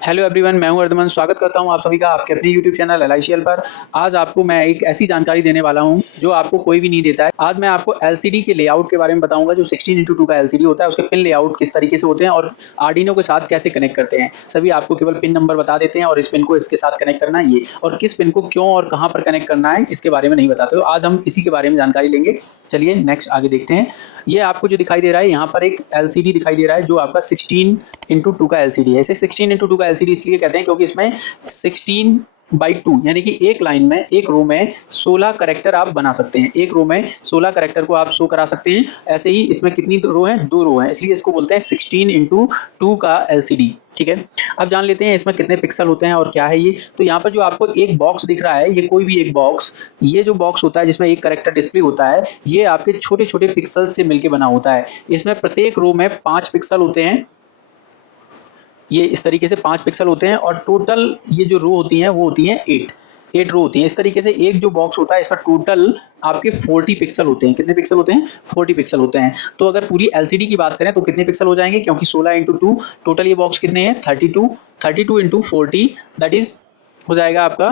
Hello everyone, मैं हूं अर्धमन। स्वागत करता हूं आप सभी का आपके अपने यूट्यूब चैनल एलआईसीएल पर। आज आपको मैं एक ऐसी जानकारी देने वाला हूं जो आपको कोई भी नहीं देता है। आज मैं आपको एलसीडी के लेआउट के बारे में बताऊंगा। जो 16:2 का एलसीडी होता है उसके पिन लेआउट किस तरीके से होते हैं और आर्डिनो के साथ कैसे कनेक्ट करते हैं। सभी आपको केवल पिन नंबर बता देते हैं और इस पिन को इसके साथ कनेक्ट करना है ये, और किस पिन को क्यों और कहाँ पर कनेक्ट करना है इसके बारे में नहीं बताते। तो आज हम इसी के बारे में जानकारी लेंगे। चलिए नेक्स्ट आगे देखते हैं। ये आपको जो दिखाई दे रहा है यहाँ पर एक एलसीडी दिखाई दे रहा है जो आपका 16:2 का एलसीडी है। इसे 16:2 का एलसीडी इसलिए कहते हैं क्योंकि इसमें 16/2 यानी कि एक लाइन में, एक रो में 16 कैरेक्टर आप बना सकते हैं। एक रो में 16 कैरेक्टर को आप शो करा सकते हैं। ऐसे ही इसमें कितनी रो हैं? 2 रो हैं, इसलिए इसको बोलते हैं 16:2 का एलसीडी। ठीक है, अब जान लेते हैं इसमें कितने पिक्सल होते हैं और क्या है ये। तो यहाँ पर जो आपको एक बॉक्स दिख रहा है, ये कोई भी एक बॉक्स, ये जो बॉक्स होता है जिसमें एक कैरेक्टर डिस्प्ले होता है, ये आपके छोटे छोटे पिक्सल्स से मिलकर बना होता है। इसमें प्रत्येक रो में 5 पिक्सल होते हैं। ये इस तरीके से 5 पिक्सल होते हैं और टोटल ये जो रो होती हैं वो होती हैं 8 रो होती हैं। इस तरीके से एक जो बॉक्स होता है इसका टोटल आपके 40 पिक्सल होते हैं। कितने पिक्सल होते हैं? 40 पिक्सल होते हैं। तो अगर पूरी एलसीडी की बात करें तो कितने पिक्सल हो जाएंगे? क्योंकि 16:2 टोटल ये बॉक्स कितने हैं? 32 इंटू 40 दैट इज हो जाएगा आपका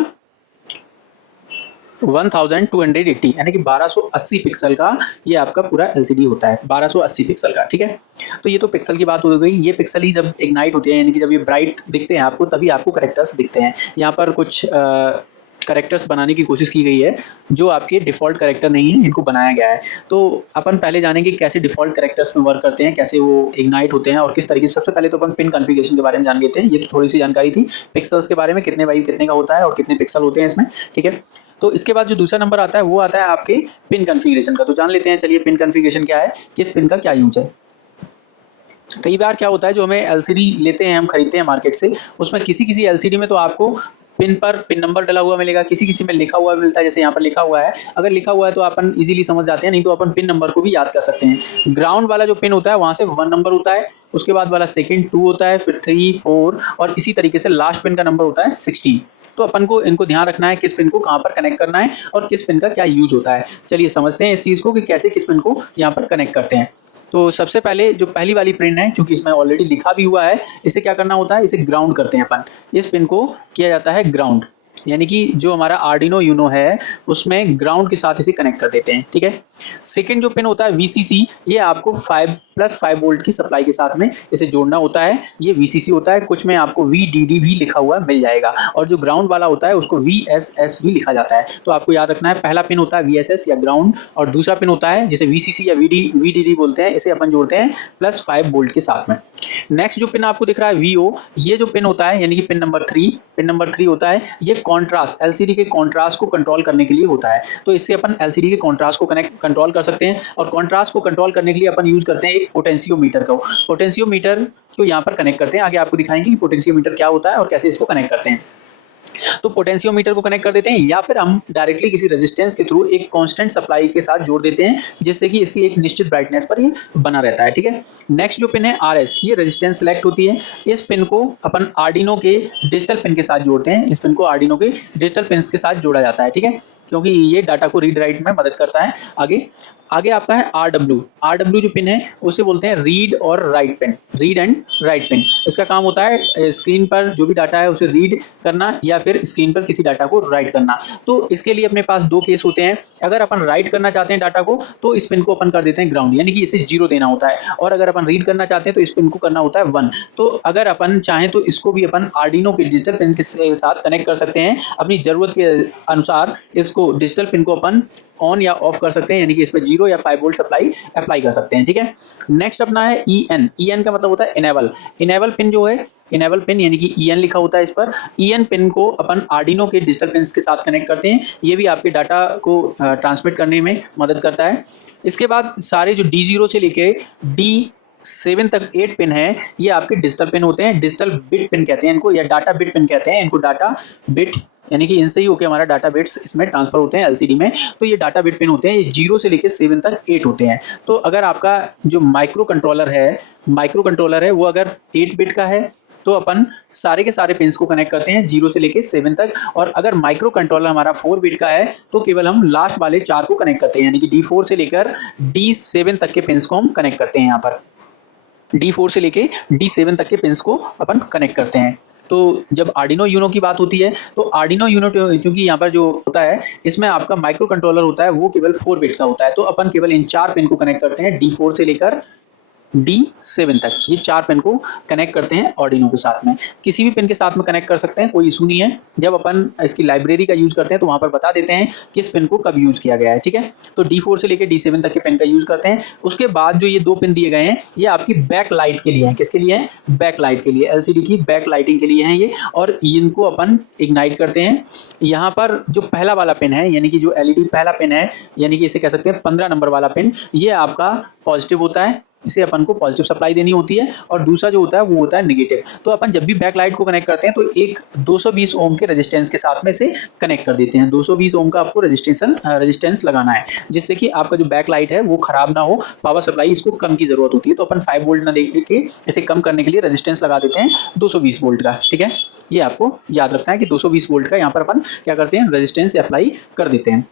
1280 यानी कि 1280 पिक्सल का ये आपका पूरा एलसीडी होता है। 1280 पिक्सल का। ठीक है, तो ये तो पिक्सल की बात हो गई। ये पिक्सल ही जब इग्नाइट होते हैं यानी कि जब ये ब्राइट दिखते हैं आपको, तभी आपको कैरेक्टर्स दिखते हैं। यहाँ पर कुछ कैरेक्टर्स बनाने की कोशिश की गई है जो आपके डिफ़ॉल्ट कैरेक्टर नहीं है, इनको बनाया गया है। तो अपन पहले जानेंगे कैसे डिफ़ॉल्ट कैरेक्टर्स में वर्क करते हैं, कैसे वो इग्नाइट होते हैं और किस तरीके से। सबसे पहले तो अपन पिन कॉन्फ़िगरेशन के बारे में जान लेते हैं। ये तो थोड़ी सी जानकारी थी पिक्सल्स के बारे में, कितने बाई कितने का होता है और कितने पिक्सल होते हैं इसमें। ठीक है, तो इसके बाद जो दूसरा नंबर आता है वो आता है आपके पिन कॉन्फ़िगरेशन का। तो जान लेते हैं चलिए पिन कॉन्फ़िगरेशन क्या है, किस पिन का क्या यूज है। कई बार क्या होता है, जो हमें एलसीडी लेते हैं, हम खरीदते हैं मार्केट से, उसमें किसी किसी एलसीडी में तो आपको पिन पर पिन नंबर डला हुआ मिलेगा, किसी किसी में लिखा हुआ मिलता है। जैसे यहाँ पर लिखा हुआ है, अगर लिखा हुआ है तो अपन इजीली समझ जाते हैं, नहीं तो अपन पिन नंबर को भी याद कर सकते हैं। ग्राउंड वाला जो पिन होता है वहां से 1 नंबर होता है, उसके बाद वाला सेकंड 2 होता है, फिर 3 4 और इसी तरीके से लास्ट पिन का नंबर होता है 16। तो अपन को इनको ध्यान रखना है किस पिन को कहाँ पर कनेक्ट करना है और किस पिन का क्या यूज होता है। चलिए समझते हैं इस चीज को कि कैसे किस पिन को यहाँ पर कनेक्ट करते हैं। तो सबसे पहले जो पहली वाली पिन है, क्योंकि इसमें ऑलरेडी लिखा भी हुआ है, इसे क्या करना होता है, इसे ग्राउंड करते हैं अपन। इस पिन को किया जाता है ग्राउंड, यानी कि जो हमारा आर्डिनो यूनो है उसमें ग्राउंड के साथ इसे कनेक्ट कर देते हैं। ठीक है, सेकंड जो पिन होता है वीसीसी, ये आपको 5+5 वोल्ट की सप्लाई के साथ में इसे जोड़ना होता है। ये वीसीसी होता है, कुछ में आपको वीडीडी भी लिखा हुआ मिल जाएगा, और जो ग्राउंड वाला होता है उसको वीएसएस भी लिखा जाता है। तो आपको याद रखना है, पहला पिन होता है वीएसएस या ग्राउंड, और दूसरा पिन होता है जिसे वीसीसी या वीडीडी बोलते हैं, इसे अपन जोड़ते हैं +5 वोल्ट के साथ में। नेक्स्ट जो पिन आपको दिख रहा है वीओ, ये जो पिन होता है यानी कि पिन नंबर 3 होता है, ये कॉन्ट्रास्ट, एलसीडी के कॉन्ट्रास्ट को कंट्रोल करने के लिए होता है। तो इससे अपन एलसीडी के कॉन्ट्रास्ट को कंट्रोल कर सकते हैं, और कॉन्ट्रास्ट को कंट्रोल करने के लिए अपन यूज करते हैं एक पोटेंशियोमीटर को। पोटेंशियोमीटर को यहाँ पर कनेक्ट करते हैं। आगे आपको दिखाएंगे कि पोटेंशियोमीटर क्या होता है और कैसे इसको कनेक्ट करते हैं। तो पोटेंशियोमीटर को कनेक्ट कर देते हैं, या फिर हम डायरेक्टली किसी रेजिस्टेंस के थ्रू एक कांस्टेंट सप्लाई के साथ जोड़ देते हैं, जिससे कि इसकी एक निश्चित ब्राइटनेस पर ये बना रहता है। ठीक है, नेक्स्ट जो पिन है आरएस, ये रेजिस्टेंस सेलेक्ट होती है। इस पिन को अपन आर्डिनो के डिजिटल पिन के साथ जोड़ते हैं। इस पिन को आर्डिनो के डिजिटल पिन के साथ जोड़ा जाता है। ठीक है, क्योंकि ये डाटा को रीड राइट में मदद करता है। आगे आपका है आरडब्ल्यू जो पिन है उसे बोलते हैं रीड और right pin, read and right pin. इसका काम होता है स्क्रीन पर जो भी डाटा है उसे रीड करना या फिर स्क्रीन पर किसी डाटा को राइट करना। तो इसके लिए अपने पास 2 केस होते हैं। अगर अपन राइट करना चाहते हैं डाटा को तो इस पिन को अपन कर देते हैं ग्राउंड, यानी कि इसे 0 देना होता है, और अगर अपन रीड करना चाहते हैं तो इस पिन को करना होता है 1। तो अगर अपन चाहें तो इसको भी अपन आर्डिनो के डिजिटल पिन के साथ कनेक्ट कर सकते हैं। अपनी जरूरत के अनुसार इसको डिजिटल पिन को अपन ऑन या ऑफ कर सकते हैं, यानी कि इस पर 0 या 5 वोल्ट सप्लाई अप्लाई कर सकते हैं। ठीक है, नेक्स्ट अपना है ईएन का मतलब होता है इनेबल पिन जो है, इनेबल पिन यानी कि ईएन लिखा होता है इस पर। ईएन पिन को अपन आर्डिनो के डिजिटल पिन्स के साथ कनेक्ट करते हैं। ये भी आपके डाटा को ट्रांसमिट करने में मदद करता है। इसके बाद सारे जो D0 से लेके D7 तक 8 पिन है, ये आपके डिजिटल पिन होते हैं। डिजिटल बिट पिन कहते हैं इनको, या डाटा बिट पिन कहते हैं इनको। डाटा बिट यानी कि इनसे ही होकर हमारा डाटा बिट्स इसमें ट्रांसफर होते हैं एलसीडी में। तो ये डाटा बिट पिन होते हैं, ये 0 से लेकर 7 तक 8 होते हैं। तो अगर आपका जो माइक्रो कंट्रोलर है वो अगर 8 बिट का है तो अपन सारे के सारे पिन्स को कनेक्ट करते हैं 0 से लेके 7 तक। और अगर माइक्रो कंट्रोलर हमारा 4 बिट का है तो केवल हम लास्ट वाले 4 को कनेक्ट करते हैं, यानी कि D4 से लेकर D7 तक के पिन्स को हम कनेक्ट करते हैं। यहाँ पर D4 से लेके D7 तक के पिन्स को अपन कनेक्ट करते हैं। तो जब आर्डिनो यूनो की बात होती है तो आर्डिनो यूनो चूंकि यहाँ पर जो होता है इसमें आपका माइक्रो कंट्रोलर होता है वो केवल 4 बिट का होता है, तो अपन केवल इन 4 पिन को कनेक्ट करते हैं D4 से लेकर D7 तक, ये 4 पिन को कनेक्ट करते हैं आर्डिनो के साथ में। किसी भी पिन के साथ में कनेक्ट कर सकते हैं, कोई इशू नहीं है। जब अपन इसकी लाइब्रेरी का यूज करते हैं तो वहां पर बता देते हैं किस पिन को कब यूज किया गया है, ठीक है। तो D4 से लेकर D7 तक के पिन का यूज करते हैं। उसके बाद जो ये 2 पिन दिए गए हैं ये आपकी बैक लाइट के लिए हैं। किसके लिए हैं? बैक लाइट के लिए, एलसीडी की बैक लाइटिंग के लिए हैं ये, और इनको अपन इग्नाइट करते हैं। यहाँ पर जो पहला वाला पिन है यानी कि जो एलईडी पहला पिन है, यानी कि इसे कह सकते हैं 15 नंबर वाला पिन, ये आपका पॉजिटिव होता है, इसे अपन को पॉजिटिव सप्लाई देनी होती है, और दूसरा जो होता है वो होता है नेगेटिव। तो अपन जब भी बैक लाइट को कनेक्ट करते हैं तो एक 220 ओम के रेजिस्टेंस के साथ में से कनेक्ट कर देते हैं। 220 ओम का आपको रेजिस्टेंस लगाना है, जिससे कि आपका जो बैक लाइट है वो खराब ना हो, पावर सप्लाई इसको कम की जरूरत होती है। तो अपन 5 वोल्ट ना दे के इसे कम करने के लिए रेजिस्टेंस लगा देते हैं 220 वोल्ट का, ठीक है। ये आपको याद रखना है कि 220 वोल्ट का यहाँ पर अपन क्या करते हैं, रेजिस्टेंस अप्लाई कर देते हैं।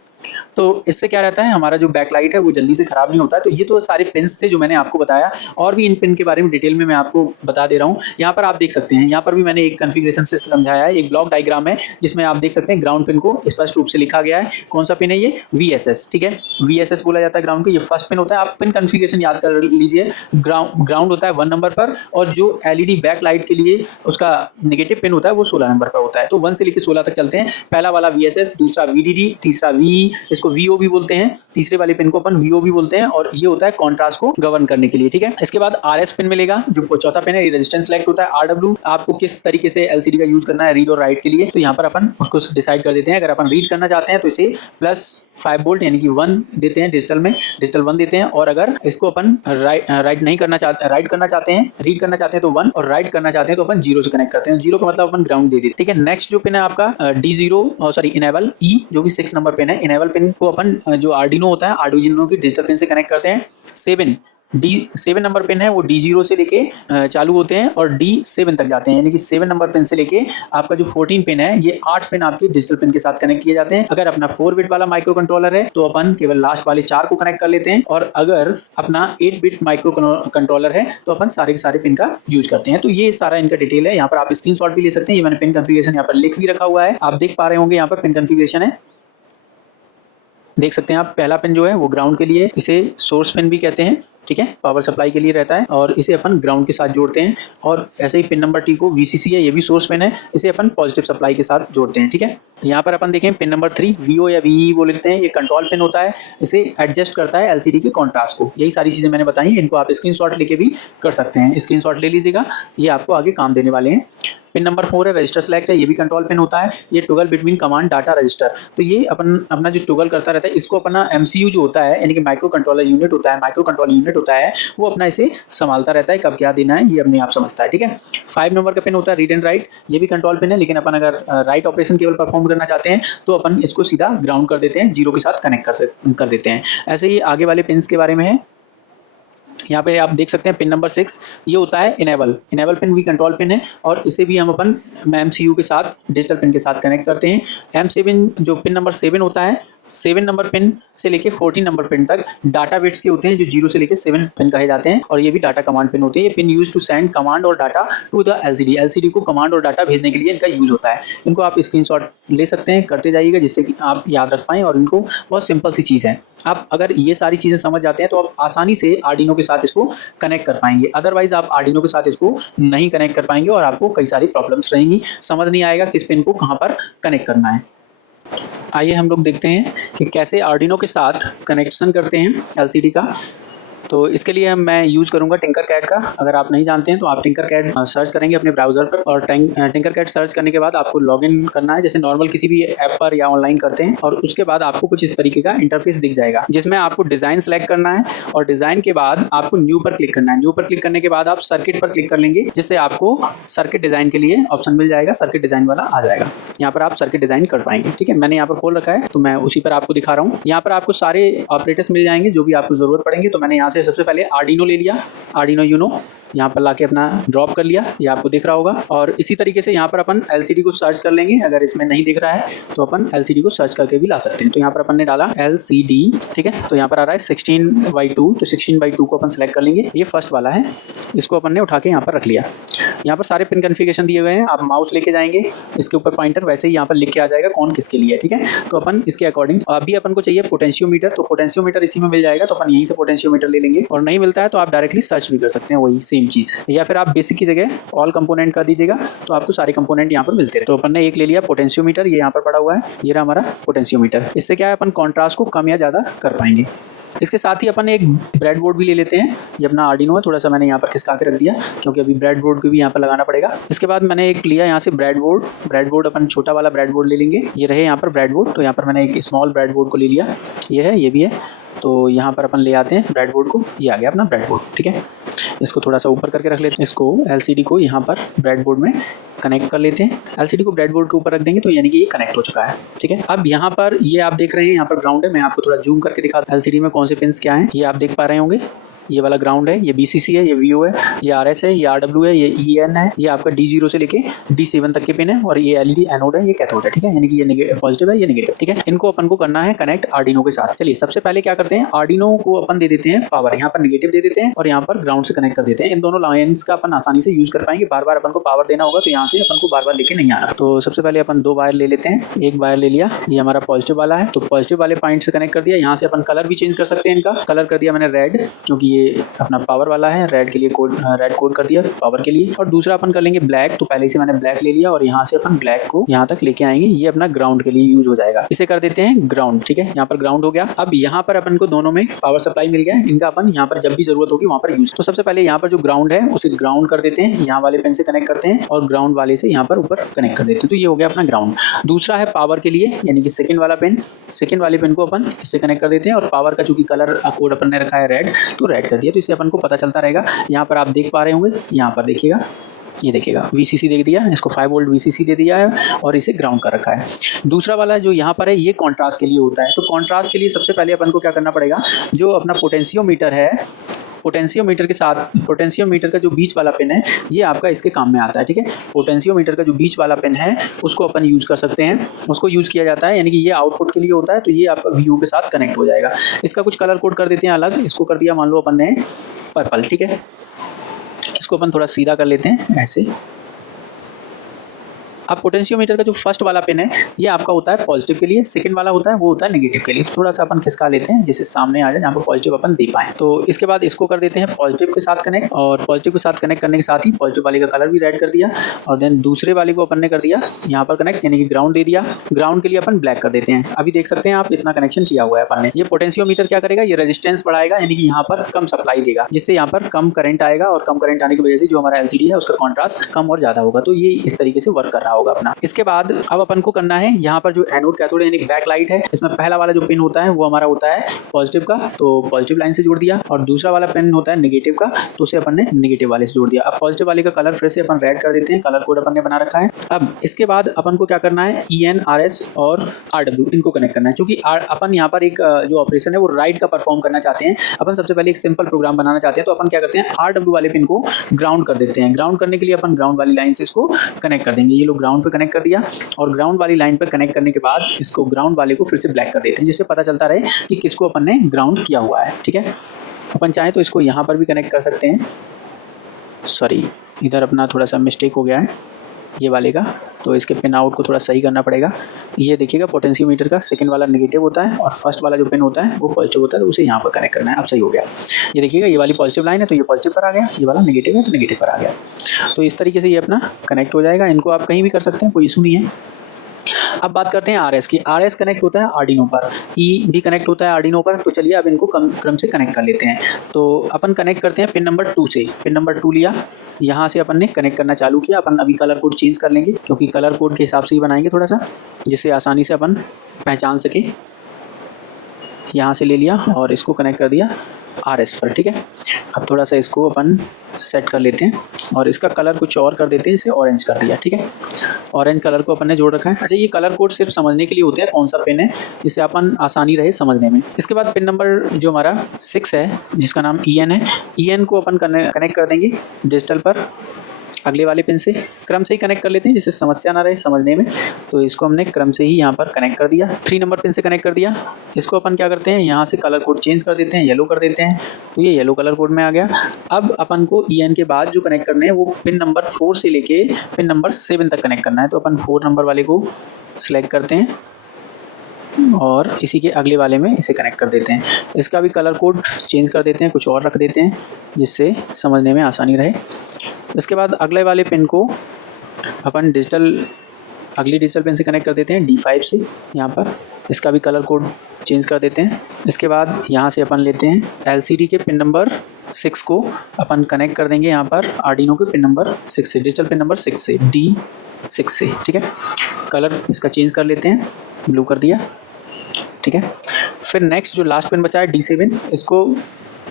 तो इससे क्या रहता है, हमारा जो बैक लाइट है वो जल्दी से खराब नहीं होता है। तो ये तो सारे पिन्स थे जो मैंने आपको बताया, और भी इन पिन के बारे में डिटेल में मैं आपको बता दे रहा हूँ। यहाँ पर आप देख सकते हैं, यहाँ पर भी मैंने एक कॉन्फ़िगरेशन से समझाया है, एक ब्लॉक डायग्राम है जिसमें आप देख सकते हैं ग्राउंड पिन को स्पष्ट रूप से लिखा गया है। कौन सा पिन है ये? VSS, ठीक है। VSS बोला जाता है ग्राउंड को, ये फर्स्ट पिन होता है। आप पिन कॉन्फ़िगरेशन याद कर लीजिए। ग्राउंड होता है 1 नंबर पर, और जो एलईडी बैक लाइट के लिए उसका नेगेटिव पिन होता है वो 16 नंबर पर होता है। तो 1 से लेकर 16 तक चलते हैं। पहला वाला VSS, दूसरा VDD, तीसरा VE, इसको VO भी बोलते हैं, तीसरे वाले पिन को अपन VO भी बोलते हैं, और ये होता है कॉन्ट्रास्ट को गवर्न करने के लिए, ठीक है। इसके बाद RS पिन मिलेगा, जो चौथा पिन है, ये रेजिस्टेंस सेलेक्ट होता है। RW, आपको किस तरीके से एलसीडी का यूज करना है, रीड और राइट के लिए, तो यहाँ पर अपन उसको डिसाइड कर देते हैं। अगर अपन रीड करना चाहते हैं तो इसे +5 वोल्ट यानी कि 1 देते हैं, डिजिटल 1 देते हैं, और अगर इसको अपन राइट नहीं करना चाहते, राइट करना चाहते हैं, रीड करना चाहते हैं तो 1, और राइट करना चाहते हैं तो अपन 0 से कनेक्ट करते हैं। 0 का मतलब अपन ग्राउंड दे देते हैं, ठीक है। नेक्स्ट जो पिन है आपका इनेबल E, जो कि 6 नंबर पिन है। इनेबल पिन को अपन जो आर्डिनो होता है, आर्डिनो की डिजिटल पिन से कनेक्ट करते हैं। 7 नंबर पिन है वो D0 से लेके चालू होते हैं और D7 तक जाते हैं, यानी कि 7 नंबर पिन से लेके आपका जो 14 पिन है, ये 8 पिन आपके डिजिटल पिन के साथ कनेक्ट किए जाते हैं। अगर अपना 4 बिट वाला माइक्रो कंट्रोलर है तो अपन केवल लास्ट वाले 4 को कनेक्ट कर लेते हैं, और अगर अपना 8 बिट माइक्रो कंट्रोलर है तो अपन सारे के सारे पिन का यूज करते हैं। तो ये सारा इनका डिटेल है। यहाँ पर आप स्क्रीनशॉट भी ले सकते हैं। ये मैंने पिन कॉन्फ़िगरेशन यहाँ पर लिख भी रखा हुआ है, आप देख पा रहे होंगे। यहाँ पर पिन कॉन्फ़िगरेशन है, देख सकते हैं आप। पहला पिन जो है वो ग्राउंड के लिए, इसे सोर्स पिन भी कहते हैं, ठीक है, पावर सप्लाई के लिए रहता है, और इसे अपन ग्राउंड के साथ जोड़ते हैं। और ऐसे ही पिन नंबर T को VCC है, ये भी सोर्स पिन है, इसे अपन पॉजिटिव सप्लाई के साथ जोड़ते हैं, ठीक है। यहाँ पर अपन देखें पिन नंबर 3 VO या VE बोलते हैं, ये कंट्रोल पिन होता है, इसे एडजस्ट करता है एलसीडी के कॉन्ट्रास्ट को। यही सारी चीजें मैंने बताई, इनको आप स्क्रीनशॉट लेके भी कर सकते हैं। स्क्रीनशॉट ले लीजिएगा, ये आपको आगे काम देने वाले हैं। पिन नंबर 4 है रजिस्टर सेलेक्ट है, ये भी कंट्रोल पिन होता है, ये toggle between command data register. तो ये अपना जो टॉगल करता रहता है, इसको अपना MCU जो होता है, यानी कि माइक्रो कंट्रोलर यूनिट होता है, माइक्रो कंट्रोल यूनिट होता है, वो अपना इसे संभालता रहता है, कब क्या देना है ये अपने आप समझता है, ठीक है। 5 नंबर का पिन होता है रीड एंड राइट, ये भी कंट्रोल पिन है, लेकिन अपन अगर राइट ऑपरेशन केवल परफॉर्म करना चाहते हैं तो अपन इसको सीधा ग्राउंड कर देते हैं, 0 के साथ कनेक्ट कर देते हैं। ऐसे ही आगे वाले पिन्स के बारे में है। यहाँ पे आप देख सकते हैं पिन नंबर 6, ये होता है इनेबल पिन भी कंट्रोल पिन है, और इसे भी हम अपन MCU के साथ डिजिटल पिन के साथ कनेक्ट करते हैं। M7 जो पिन नंबर 7 होता है, 7 नंबर पिन से लेके 14 नंबर पिन तक डाटा बिट्स के होते हैं, जो 0 से लेके 7 पिन कहे जाते हैं, और ये भी डाटा कमांड पिन होते हैं। ये pin use to send command और डाटा टू द एलसीडी को कमांड और डाटा भेजने के लिए इनका यूज होता है। इनको आप स्क्रीनशॉट ले सकते हैं, करते जाइएगा, जिससे कि आप याद रख पाएं, और इनको बहुत सिंपल सी चीज़ है। आप अगर ये सारी चीज़ें समझ जाते हैं तो आप आसानी से आर्डिनो के साथ इसको कनेक्ट कर पाएंगे। अदरवाइज आप आर्डिनो के साथ इसको नहीं कनेक्ट कर पाएंगे, और आपको कई सारी प्रॉब्लम्स रहेंगी, समझ नहीं आएगा किस पिन को कहाँ पर कनेक्ट करना है। आइए हम लोग देखते हैं कि कैसे आर्डिनो के साथ कनेक्शन करते हैं एलसीडी का। तो इसके लिए मैं यूज़ करूँगा टिंकरकैड का। अगर आप नहीं जानते हैं तो आप टिंकरकैड सर्च करेंगे अपने ब्राउज़र पर, और टिंकरकैड सर्च करने के बाद आपको लॉगिन करना है, जैसे नॉर्मल किसी भी ऐप पर या ऑनलाइन करते हैं। और उसके बाद आपको कुछ इस तरीके का इंटरफेस दिख जाएगा, जिसमें आपको डिज़ाइन सेलेक्ट करना है, और डिज़ाइन के बाद आपको न्यू पर क्लिक करना है। न्यू पर क्लिक करने के बाद आप सर्किट पर क्लिक कर लेंगे, जिससे आपको सर्किट डिज़ाइन के लिए ऑप्शन मिल जाएगा, सर्किट डिज़ाइन वाला आ जाएगा। यहाँ पर आप सर्किट डिज़ाइन कर पाएंगे, ठीक है। मैंने यहाँ पर खोल रखा है, तो मैं उसी पर आपको दिखा रहा हूँ। यहाँ पर आपको सारे ऑपरेटर्स मिल जाएंगे जो भी आपको ज़रूरत पड़ेंगे, तो मैंने यहाँ से सबसे पहले आर्डिनो ले लिया, आर्डिनो यूनो यहाँ पर लाके अपना ड्रॉप कर लिया, ये आपको दिख रहा होगा। और इसी तरीके से यहाँ पर अपन LCD को सर्च कर लेंगे, अगर इसमें नहीं दिख रहा है तो अपन LCD को सर्च करके भी ला सकते हैं। तो यहाँ पर अपन ने डाला LCD, ठीक है, तो यहाँ पर आ रहा है 16:2, तो 16:2 को अपन सेलेक्ट कर लेंगे, ये फर्स्ट वाला है, इसको अपन ने उठा के यहाँ पर रख लिया। यहाँ पर सारे पिन कॉन्फ़िगरेशन दिए हुए हैं, आप माउस लेके जाएंगे, इसके ऊपर पॉइंटर वैसे ही यहाँ पर लिख के आ जाएगा कौन किसके लिए है, ठीक है। तो अपन इसके अकॉर्डिंग अभी अपन को चाहिए पोटेंशियोमीटर, तो पोटेंशियोमीटर इसी में मिल जाएगा, तो अपन यहीं से पोटेंशियोमीटर ले लेंगे, और नहीं मिलता है तो आप डायरेक्टली सर्च भी कर सकते हैं वही सेम चीज़, या फिर आप बेसिक की जगह ऑल कंपोनेंट कर दीजिएगा तो आपको सारे कंपोनेंट यहाँ पर मिलते हैं। तो अपन ने एक ले लिया पोटेंशियोमीटर, ये यहाँ पर पड़ा हुआ है, ये रहा हमारा पोटेंशियोमीटर। इससे क्या है अपन कॉन्ट्रास्ट को कम या ज़्यादा कर पाएंगे। इसके साथ ही अपन एक ब्रेड बोर्ड भी ले लेते हैं, ये अपना आर्डिनो है, थोड़ा सा मैंने यहाँ पर खिसका के रख दिया क्योंकि अभी ब्रेड बोर्ड को भी यहाँ पर लगाना पड़ेगा। इसके बाद मैंने एक लिया यहाँ से ब्रेड बोर्ड अपन छोटा वाला ब्रेड बोर्ड ले लेंगे, ये रहे यहाँ पर ब्रेड बोर्ड, तो यहाँ पर मैंने एक स्मॉल ब्रेड बोर्ड को ले लिया, ये है, ये भी है, तो यहाँ पर अपन ले आते हैं ब्रेड बोर्ड को, ये आ गया अपना ब्रेड बोर्ड, ठीक है। इसको थोड़ा सा ऊपर करके रख लेते हैं, इसको LCD को यहाँ पर ब्रेड बोर्ड में कनेक्ट कर लेते हैं। LCD को ब्रेड बोर्ड के ऊपर रख देंगे तो यानी कि ये कनेक्ट हो चुका है, ठीक है। अब यहाँ पर ये आप देख रहे हैं, यहाँ पर ग्राउंड है, मैं आपको थोड़ा जूम करके दिखा दूं LCD में कौन से पिन्स क्या हैं, ये आप देख पा रहे होंगे, ये वाला ग्राउंड है, ये BCC है, ये VO है, ये RS है, ये RW है, ये EN है, ये आपका D0 से लेके D7 तक के पिन है, और ये LED एनोड है, ये कैथोड है, ठीक है, यानी कि ये पॉजिटिव है, ये नेगेटिव, ठीक है। इनको अपन को करना है कनेक्ट आर्डिनो के साथ। चलिए सबसे पहले क्या करते हैं, आर्डिनो को अपन दे देते हैं पावर, यहाँ पर नेगेटिव दे देते हैं और यहाँ पर ग्राउंड से कनेक्ट कर देते हैं। इन दोनों लाइन्स का अपन आसानी से यूज कर पाएंगे, बार बार अपन को पावर देना होगा तो यहाँ से अपन को बार बार लेके नहीं आना। तो सबसे पहले अपन 2 वायर ले लेते हैं, एक वायर ले लिया, ये हमारा पॉजिटिव वाला है, तो पॉजिटिव वाले पॉइंट से कनेक्ट कर दिया। यहाँ से अपन कलर भी चेंज कर सकते हैं, इनका कलर कर दिया मैंने रेड, क्योंकि ये अपना पावर वाला है, रेड के लिए रेड कोड कर दिया पावर के लिए। और दूसरा अपन कर लेंगे ब्लैक, तो पहले से मैंने ब्लैक ले लिया और यहाँ से अपन ब्लैक को यहाँ तक लेके आएंगे, ये अपना ग्राउंड के लिए यूज हो जाएगा, इसे कर देते हैं ग्राउंड, ठीक है। यहाँ पर ग्राउंड हो गया। अब यहाँ पर अपन को दोनों में पावर सप्लाई मिल गया, इनका अपन यहाँ पर जब भी जरूरत होगी वहाँ पर यूज। तो सबसे पहले यहाँ पर जो ग्राउंड है उसे ग्राउंड कर देते हैं, यहाँ वाले पिन से कनेक्ट करते हैं और ग्राउंड वाले से यहाँ पर ऊपर कनेक्ट कर देते हैं, तो ये हो गया अपना ग्राउंड। दूसरा है पावर के लिए, यानी कि सेकंड वाला पिन, सेकंड वाले पिन को अपन इससे कनेक्ट कर देते हैं, और पावर का चूंकि कलर कोड अपन ने रखा है रेड, तो रेड कर दिया, तो इससे अपन को पता चलता रहेगा। यहाँ पर आप देख पा रहे होंगे, यहाँ पर देखिएगा, ये देखिएगा VCC दे दिया, इसको 5 वोल्ट VCC दे दिया है और इसे ग्राउंड कर रखा है। दूसरा वाला जो यहाँ पर है ये कॉन्ट्रास्ट के लिए होता है। तो कॉन्ट्रास्ट के लिए सबसे पहले अपन को क्या करना पड़ेगा, जो अपना पोटेंशियोमीटर है, पोटेंशियोमीटर के साथ, पोटेंशियोमीटर का जो बीच वाला पिन है ये आपका इसके काम में आता है, ठीक है। पोटेंशियोमीटर का जो बीच वाला पिन है उसको अपन यूज कर सकते हैं, उसको यूज किया जाता है, यानी कि ये आउटपुट के लिए होता है, तो ये आपका VO के साथ कनेक्ट हो जाएगा। इसका कुछ कलर कोड कर देते हैं अलग, इसको कर दिया मान लो अपन ने पर्पल, ठीक है। इसको अपन थोड़ा सीधा कर लेते हैं ऐसे। अब पोटेंशियोमीटर का जो फर्स्ट वाला पिन है ये आपका होता है पॉजिटिव के लिए, सेकंड वाला होता है वो होता है नेगेटिव के लिए। थोड़ा सा अपन खिसका लेते हैं जिससे सामने आ जाए जहाँ पर पॉजिटिव अपन दे पाएं। तो इसके बाद इसको कर देते हैं पॉजिटिव के साथ कनेक्ट, और पॉजिटिव के साथ कनेक्ट करने के साथ ही पॉजिटिव वाले का कलर भी रेड कर दिया, और देन दूसरे वाले को अपन ने कर दिया यहाँ पर कनेक्ट, यानी कि ग्राउंड दे दिया। ग्राउंड के लिए अपन ब्लैक कर देते हैं। अभी देख सकते हैं आप इतना कनेक्शन किया हुआ है अपन ने। ये पोटेंशियोमीटर क्या करेगा, ये रेजिस्टेंस बढ़ाएगा, यानी कि यहाँ पर कम सप्लाई देगा, जिससे यहाँ पर कम करंट आएगा, और कम करंट आने की वजह से जो हमारा LCD है उसका कॉन्ट्रास्ट कम और ज्यादा होगा। तो ये इस तरीके से वर्क कर रहा होगा अपना। इसके बाद अब अपन को करना है यहाँ पर जो एनोड कैथोड यानी बैक लाइट है, इसमें पहला वाला जो पिन होता है वो हमारा होता है पॉजिटिव का, तो पॉजिटिव लाइन से जोड़ दिया, और दूसरा वाला पिन होता है नेगेटिव का, तो उसे अपन ने नेगेटिव वाले से जोड़ दिया। अब पॉजिटिव वाले का कलर फिर से अपन रेड कर देते हैं, कलर कोड अपन ने बना रखा है। अब इसके बाद अपन को क्या करना है, EN, RS और RW इनको कनेक्ट करना है। क्योंकि अपन यहाँ पर एक जो ऑपरेशन है वो राइट का परफॉर्म करना चाहते हैं, अपन सबसे पहले एक सिंपल प्रोग्राम बनाना चाहते हैं, तो अपन क्या करते हैं RW वाले पिन को ग्राउंड कर देते हैं। ग्राउंड करने के लिए अपन ग्राउंड वाली लाइन से इसको कनेक्ट कर देंगे। ये लोग ग्राउंड पे कनेक्ट कर दिया, और ग्राउंड वाली लाइन पर कनेक्ट करने के बाद इसको ग्राउंड वाले को फिर से ब्लैक कर देते हैं, जिससे पता चलता रहे कि किसको अपन ने ग्राउंड किया हुआ है, ठीक है। अपन चाहे तो इसको यहाँ पर भी कनेक्ट कर सकते हैं, सॉरी इधर अपना थोड़ा सा मिस्टेक हो गया है ये वाले का, तो इसके पिन आउट को थोड़ा सही करना पड़ेगा। ये देखिएगा पोटेंशियोमीटर का सेकंड वाला नेगेटिव होता है और फर्स्ट वाला जो पिन होता है वो पॉजिटिव होता है, तो उसे यहाँ पर कनेक्ट करना है। अब सही हो गया। ये देखिएगा ये वाली पॉजिटिव लाइन है तो ये पॉजिटिव पर आ गया, ये वाला नेगेटिव है तो नेगेटिव पर आ गया। तो इस तरीके से ये अपना कनेक्ट हो जाएगा। इनको आप कहीं भी कर सकते हैं, कोई इशू नहीं है। अब बात करते हैं RS की। RS कनेक्ट होता है आर्डिनो पर, E भी कनेक्ट होता है आर्डिनो पर। तो चलिए अब इनको क्रम से कनेक्ट कर लेते हैं। तो अपन कनेक्ट करते हैं पिन नंबर 2 से। पिन नंबर 2 लिया, यहाँ से अपन ने कनेक्ट करना चालू किया। अपन अभी कलर कोड चेंज कर लेंगे, क्योंकि कलर कोड के हिसाब से ही बनाएंगे थोड़ा सा, जिससे आसानी से अपन पहचान सके। यहाँ से ले लिया और इसको कनेक्ट कर दिया RS पर, ठीक है। अब थोड़ा सा इसको अपन सेट कर लेते हैं और इसका कलर कुछ और कर देते हैं, इसे ऑरेंज कर दिया, ठीक है। ऑरेंज कलर को अपन ने जोड़ रखा है। अच्छा, ये कलर कोड सिर्फ समझने के लिए होते हैं कौन सा पिन है, जिससे अपन आसानी रहे समझने में। इसके बाद पिन नंबर जो हमारा 6 है, जिसका नाम EN है, EN को अपन कनेक्ट कर देंगे डिजिटल पर अगले वाले पिन से। क्रम से ही कनेक्ट कर लेते हैं जिससे समस्या ना रहे समझने में। तो इसको हमने क्रम से ही यहाँ पर कनेक्ट कर दिया, 3 नंबर पिन से कनेक्ट कर दिया। इसको अपन क्या करते हैं, यहाँ से कलर कोड चेंज कर देते हैं, येलो कर देते हैं, तो ये येलो कलर कोड में आ गया। अब अपन को EN के बाद जो कनेक्ट करने हैं वो पिन नंबर 4 से लेके पिन नंबर 7 तक कनेक्ट करना है। तो अपन 4 नंबर वाले को सिलेक्ट करते हैं और इसी के अगले वाले में इसे कनेक्ट कर देते हैं। इसका भी कलर कोड चेंज कर देते हैं, कुछ और रख देते हैं जिससे समझने में आसानी रहे। इसके बाद अगले वाले पिन को अपन अगली डिजिटल पिन से कनेक्ट कर देते हैं D5 से यहाँ पर। इसका भी कलर कोड चेंज कर देते हैं। इसके बाद यहाँ से अपन लेते हैं LCD के पिन नंबर 6 को अपन कनेक्ट कर देंगे यहाँ पर आर्डिनो के पिन नंबर 6 से, डिजिटल पिन नंबर 6 से, D6 से, ठीक है। कलर इसका चेंज कर लेते हैं, ब्लू कर दिया, ठीक है। फिर नेक्स्ट जो लास्ट पिन बचा है D7, इसको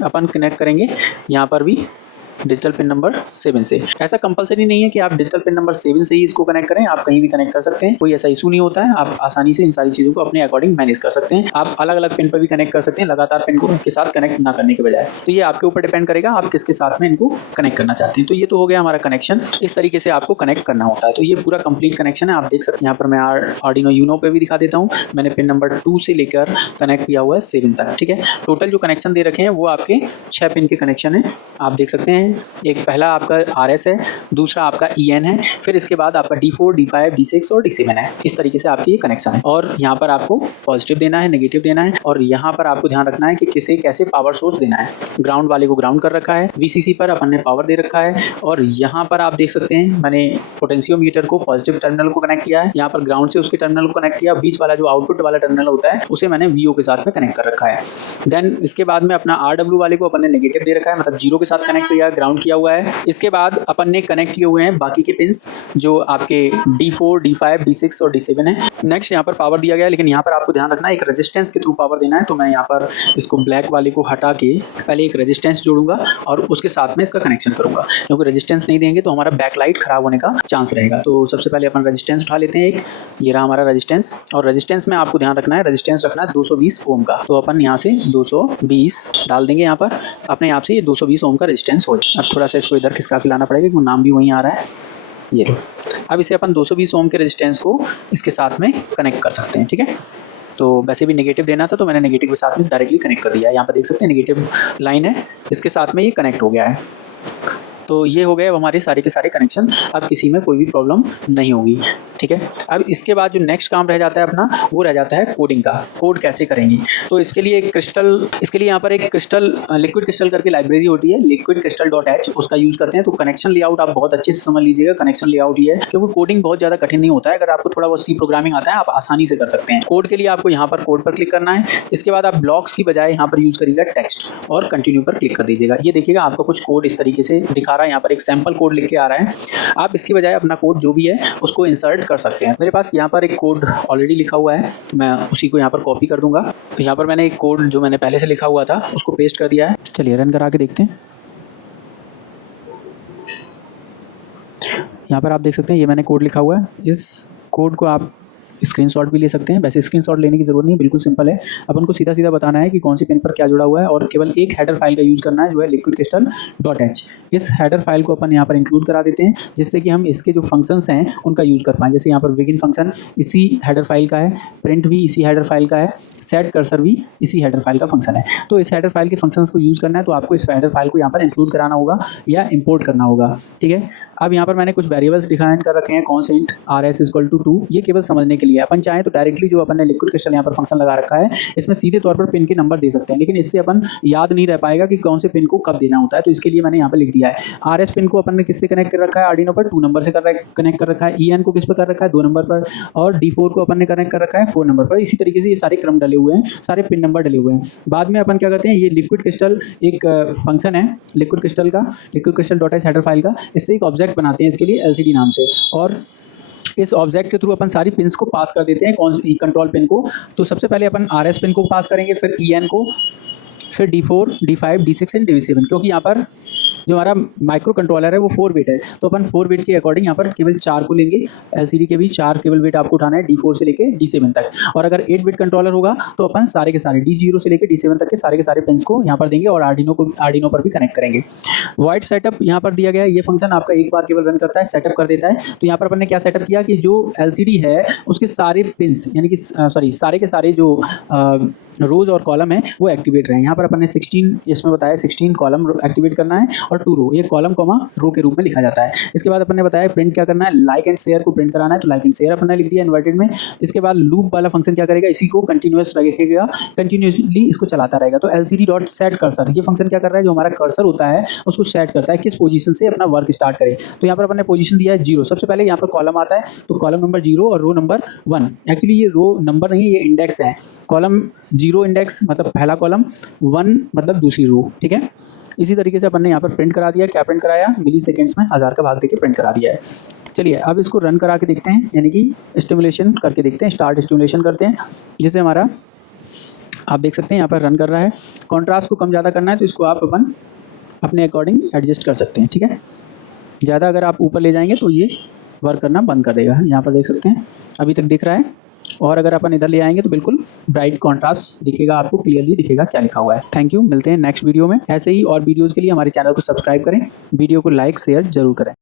अपन कनेक्ट करेंगे यहाँ पर भी डिजिटल पिन नंबर 7 से। ऐसा कंपलसरी नहीं है कि आप डिजिटल पिन नंबर 7 से ही इसको कनेक्ट करें, आप कहीं भी कनेक्ट कर सकते हैं, कोई ऐसा इशू नहीं होता है। आप आसानी से इन सारी चीज़ों को अपने अकॉर्डिंग मैनेज कर सकते हैं। आप अलग अलग पिन पर भी कनेक्ट कर सकते हैं, लगातार पिन को के साथ कनेक्ट ना करने के बजाय। तो ये आपके ऊपर डिपेंड करेगा आप किसके साथ में इनको कनेक्ट करना चाहते हैं। तो ये तो हो गया हमारा कनेक्शन, इस तरीके से आपको कनेक्ट करना होता है। तो ये पूरा कंप्लीट कनेक्शन है, आप देख सकते हैं। यहाँ पर मैं आर्डिनो यूनो पे भी दिखा देता हूँ। मैंने पिन नंबर 2 से लेकर कनेक्ट किया हुआ है 7 तक, ठीक है। टोटल जो कनेक्शन दे रखे हैं वो आपके 6 पिन के कनेक्शन है, आप देख सकते हैं। एक पहला आपका RS है, दूसरा आपका EN है, फिर इसके बाद आपका D4, D5, D6 और D7 है। इस तरीके से आपकी ये कनेक्शन है। और यहाँ पर आपको पॉजिटिव देना है, नेगेटिव देना है, और यहाँ पर आपको ध्यान रखना है कि किसे कैसे पावर सोर्स देना है। ग्राउंड वाले को ग्राउंड कर रखा है, VCC पर अपन ने पावर दे रखा है, और यहाँ पर आप देख सकते हैं मैंने पोटेंशियोमीटर को पॉजिटिव टर्मिनल को कनेक्ट किया है, यहाँ पर ग्राउंड से उसके टर्मिनल को कनेक्ट किया, बीच वाला जो आउटपुट वाला टर्मिनल होता है उसे मैंने VO के साथ में कनेक्ट कर रखा है। देन इसके बाद में अपना RW वाले को अपन ने नेगेटिव दे रखा है, मतलब 0 के साथ कनेक्ट किया, ग्राउंड किया हुआ है। इसके बाद अपन ने कनेक्ट किए हुए हैं बाकी के पिंस जो आपके D4, D5, D6 और D7 है। नेक्स्ट यहाँ पर पावर दिया गया है, लेकिन यहाँ पर आपको ध्यान रखना है एक रेजिस्टेंस के थ्रू पावर देना है। तो मैं यहाँ पर इसको ब्लैक वाले को हटा के पहले एक रेजिस्टेंस जोड़ूंगा और उसके साथ में इसका कनेक्शन करूंगा, क्योंकि रेजिस्टेंस नहीं देंगे तो हमारा बैक लाइट खराब होने का चांस रहेगा। तो सबसे पहले अपन रेजिस्टेंस उठा लेते हैं एक, ये रहा हमारा रेजिस्टेंस। और रेजिस्टेंस में आपको ध्यान रखना है, रेजिस्टेंस रखना है 220 ओम का। तो अपन यहाँ से 220 डाल देंगे, यहाँ पर अपने आप से ये 220 ओम का रेजिस्टेंस हो जाए। अब थोड़ा सा इसको इधर खिसका के लाना पड़ेगा, क्योंकि नाम भी वहीं आ रहा है, ये लो। अब इसे अपन 220 ओम के रेजिस्टेंस को इसके साथ में कनेक्ट कर सकते हैं, ठीक है। तो वैसे भी नेगेटिव देना था तो मैंने नेगेटिव के साथ में डायरेक्टली कनेक्ट कर दिया है। यहाँ पर देख सकते हैं नेगेटिव लाइन है, इसके साथ में ये कनेक्ट हो गया है। तो ये हो गए अब हमारे सारे के सारे कनेक्शन, अब किसी में कोई भी प्रॉब्लम नहीं होगी, ठीक है। अब इसके बाद जो नेक्स्ट काम रह जाता है अपना, वो रह जाता है कोडिंग का। कोड कैसे करेंगे, तो इसके लिए यहाँ पर एक क्रिस्टल, लिक्विड क्रिस्टल करके लाइब्रेरी होती है, liquidcrystal.h, उसका यूज़ करते हैं। तो कनेक्शन लेआउट आप बहुत अच्छे से समझ लीजिएगा, कनेक्शन लेआउट ही है, क्योंकि कोडिंग बहुत ज़्यादा कठिन नहीं होता है। अगर आपको थोड़ा बहुत C प्रोग्रामिंग आता है आप आसानी से कर सकते हैं। कोड के लिए आपको यहाँ पर कोड पर क्लिक करना है। इसके बाद आप ब्लॉक्स की बजाय यहाँ पर यूज़ करिएगा टेक्स्ट और कंटिन्यू पर क्लिक कर दीजिएगा। ये देखिएगा आपको कुछ कोड इस तरीके से दिखा रहा है, यहाँ पर एक सैंपल कोड लिख के आ रहा है। आप इसकी बजाय अपना कोड जो भी है उसको इंसर्ट कर सकते हैं। मेरे पास यहाँ पर एक कोड ऑलरेडी लिखा हुआ है, तो मैं उसी को यहाँ पर कॉपी कर दूंगा। तो यहाँ पर मैंने एक कोड जो मैंने पहले से लिखा हुआ था उसको पेस्ट कर दिया है। चलिए रन करा के देखते हैं। यहाँ पर आप देख सकते हैं ये मैंने कोड लिखा हुआ है। इस कोड को आप स्क्रीनशॉट भी ले सकते हैं। वैसे स्क्रीनशॉट लेने की जरूरत नहीं, बिल्कुल सिंपल है। अपन को सीधा सीधा बताना है कि कौन सी पिन पर क्या जुड़ा हुआ है, और केवल एक हेडर फाइल का यूज़ करना है जो है liquidcrystal.h। इस हेडर फाइल को अपन यहाँ पर इंक्लूड करा देते हैं, जिससे कि हम इसके जो फंक्शंस हैं उनका यूज़ कर पाएँ। जैसे यहाँ पर बिगिन फंक्शन इसी हेडर फाइल का है, प्रिंट भी इसी हेडर फाइल का है, सेट कर्सर भी इसी हेडर फाइल का फंक्शन है। तो इस हेडर फाइल के फंक्शंस को यूज़ करना है, तो आपको इस हेडर फाइल को यहाँ पर इंक्लूड कराना होगा या इंपोर्ट करना होगा, ठीक है। अब यहाँ पर मैंने कुछ वेरिएबल्स डिफाइन कर रखे हैं, कॉन्स्टेंट RS = 2, ये केवल समझने के लिए। अपन चाहें तो डायरेक्टली जो अपन ने लिक्विड क्रिस्टल यहाँ पर फंक्शन लगा रखा है, इसमें सीधे तौर पर पिन के नंबर दे सकते हैं, लेकिन इससे अपन याद नहीं रह पाएगा कि कौन से पिन को कब देना होता है। तो इसके लिए मैंने यहाँ पर लिख दिया है। RS पिन को अपन ने किससे कनेक्ट कर रखा है, आर्डिनो पर 2 नंबर से कनेक्ट कर रखा है। EN को किस पर कर रखा है, 2 नंबर पर, और D4 को अपन ने कनेक्ट कर रखा है 4 नंबर पर। इसी तरीके से ये सारे क्रम डले हुए हैं, सारे पिन नंबर डले हुए हैं। बाद में अपन क्या करते हैं, ये लिक्विड क्रिस्टल एक फंक्शन है लिक्विड क्रिस्टल का, liquidcrystal.h हेडर फाइल का, इससे एक ऑब्जेक्ट बनाते हैं इसके लिए LCD नाम से, और इस ऑब्जेक्ट के थ्रू अपन सारी पिन्स को पास कर देते हैं, कौन सी कंट्रोल पिन को। तो सबसे पहले अपन RS पिन को पास करेंगे, फिर EN को, फिर D4, D5, D6 and D7, क्योंकि यहाँ पर जो हमारा माइक्रो कंट्रोलर है वो 4 बिट है, तो अपन 4 बिट के अकॉर्डिंग यहाँ पर केवल 4 को लेंगे। एलसीडी के भी 4 केवल बिट आपको उठाना है, D4 से लेके D7 तक। और अगर 8 बिट कंट्रोलर होगा तो अपन सारे के सारे D0 से लेके D7 तक के सारे पिन्स को यहाँ पर देंगे और आर्डिनो पर भी कनेक्ट करेंगे। वॉइड सेटअप यहाँ पर दिया गया है, ये फंक्शन आपका एक बार केवल रन करता है, सेटअप कर देता है। तो यहाँ पर अपन ने क्या सेटअप किया कि जो एलसीडी है उसके सारे पिन्स यानी कि सारे के सारे जो रोज और कॉलम है वो एक्टिवेट रहे। यहाँ पर अपन ने 16 इसमें बताया 16 कॉलम एक्टिवेट करना है और 2 रो, ये कॉलम कॉमा रो के रूप में लिखा जाता है। इसके बाद अपन ने बताया प्रिंट क्या करना है, लाइक एंड शेयर को प्रिंट कराना है, तो लाइक एंड शेयर अपन ने लिख दिया इन्वर्टेड में। इसके बाद लूप वाला फंक्शन क्या करेगा, इसी को कंटिन्यूअस रखेगा, कंटिन्यूसली इसको चलाता रहेगा। तो एलसीडी डॉट सेट कर्सर, ये फंक्शन क्या कर रहा है, जो हमारा कर्सर होता है उसको सेट करता है किस पोजीशन से अपना वर्क स्टार्ट करे। तो यहाँ पर अपन ने पोजीशन दिया है 0, सबसे पहले यहाँ पर कॉलम आता है, तो कॉलम नंबर 0 और रो नंबर 1। एक्चुअली ये रो नंबर नहीं, ये इंडेक्स है। कॉलम 0 इंडेक्स मतलब पहला कॉलम, 1 मतलब दूसरी रो, ठीक है। इसी तरीके से अपन ने यहाँ पर प्रिंट करा दिया, क्या प्रिंट कराया, मिली सेकेंड्स में 1000 का भाग देके प्रिंट करा दिया है। चलिए अब इसको रन करा के देखते हैं, यानी कि स्टिमुलेशन करके देखते हैं, स्टार्ट स्टिमुलेशन करते हैं, जिससे हमारा आप देख सकते हैं यहाँ पर रन कर रहा है। कॉन्ट्रास्ट को कम ज़्यादा करना है तो इसको आप अपन अपने अकॉर्डिंग एडजस्ट कर सकते हैं, ठीक है। ज़्यादा अगर आप ऊपर ले जाएंगे तो ये वर्क करना बंद कर देगा, यहाँ पर देख सकते हैं अभी तक दिख रहा है। और अगर अपन इधर ले आएंगे तो बिल्कुल ब्राइट कॉन्ट्रास्ट दिखेगा, आपको क्लियरली दिखेगा क्या लिखा हुआ है। थैंक यू, मिलते हैं नेक्स्ट वीडियो में। ऐसे ही और वीडियोज़ के लिए हमारे चैनल को सब्सक्राइब करें, वीडियो को लाइक शेयर जरूर करें।